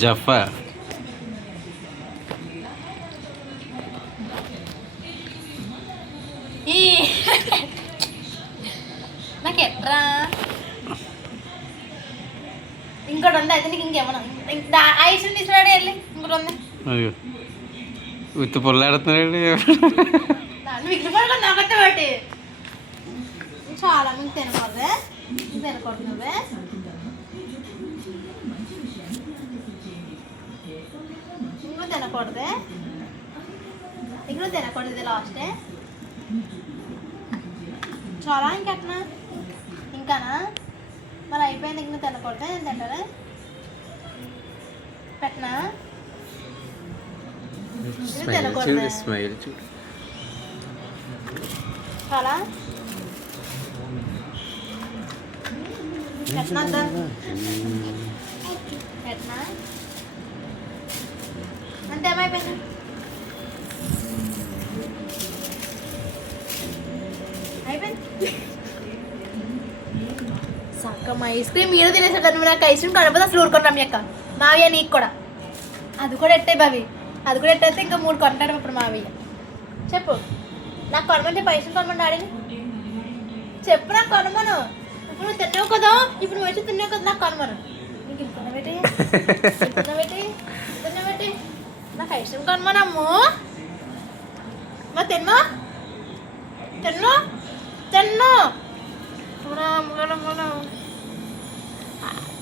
జఫా నాకు ఎట్రా ఇంకోటి ఉంది అయితే నీకు ఇంకేమన్నా ఐస్ తీసుకురాడు వెళ్ళి ఇంకోటి ఉంది ఉత్తి పొల్లాడుతున్నాడు మిగిలి పడుకో నాకట్టే బట్టి చాలా మీకు తినకూడదే తినకూడదు నువ్వే ఇంకో తినకూడదే ఇంకో తినకూడదు ఇది లాస్టే చాలా ఇంకెట్నా ఇంకానా మరి అయిపోయింది ఇంక తినకూడదే నేను తింటారా పెట్టనా తినకూడదు స్మైల్ చూడు చాలా పెట్టనా పెట్టనా అంతే ఏమైపోయింది అయిపోయింది సక్కమ్మ ఐస్ క్రీమ్ మీరు తినేసాడు నువ్వు నాకు ఐస్ క్రీమ్ కనపదు అసలు ఊరుకుంటాం మీ అక్క మావయ్య నీకు కూడా అది కూడా ఎట్టే బావి అది కూడా ఎట్టయితే ఇంకా 3 కొంటాడు ఇప్పుడు మావయ్య చెప్పు నాకు కొనమని చెప్పి ఐస్ క్రీమ్ కొనమని డాడీని చెప్పు నాకు కొనమను ఇప్పుడు నువ్వు తిన్నావు కదా ఇప్పుడు నువ్వు వచ్చి తిన్నావు కదా నాకు కొనమను నీకు ఇంకొన్నబెట్టి తిన్నబెట్టి నాకు ఐస్ క్రీమ్ కొనమను అమ్ము మా తిన్నా తిన్ను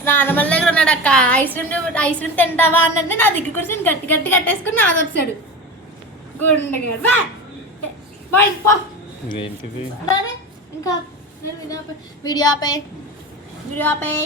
నాన్నమల్ల దగ్గర ఉన్నాడు అక్క ఐస్ క్రీమ్ తింటావా అన్నది నా దగ్గర కూర్చొని నేను గట్టి కట్టేసుకుని నాది వచ్చాడు గుండెగాడు బా ఇంకా వీడియో ఆపే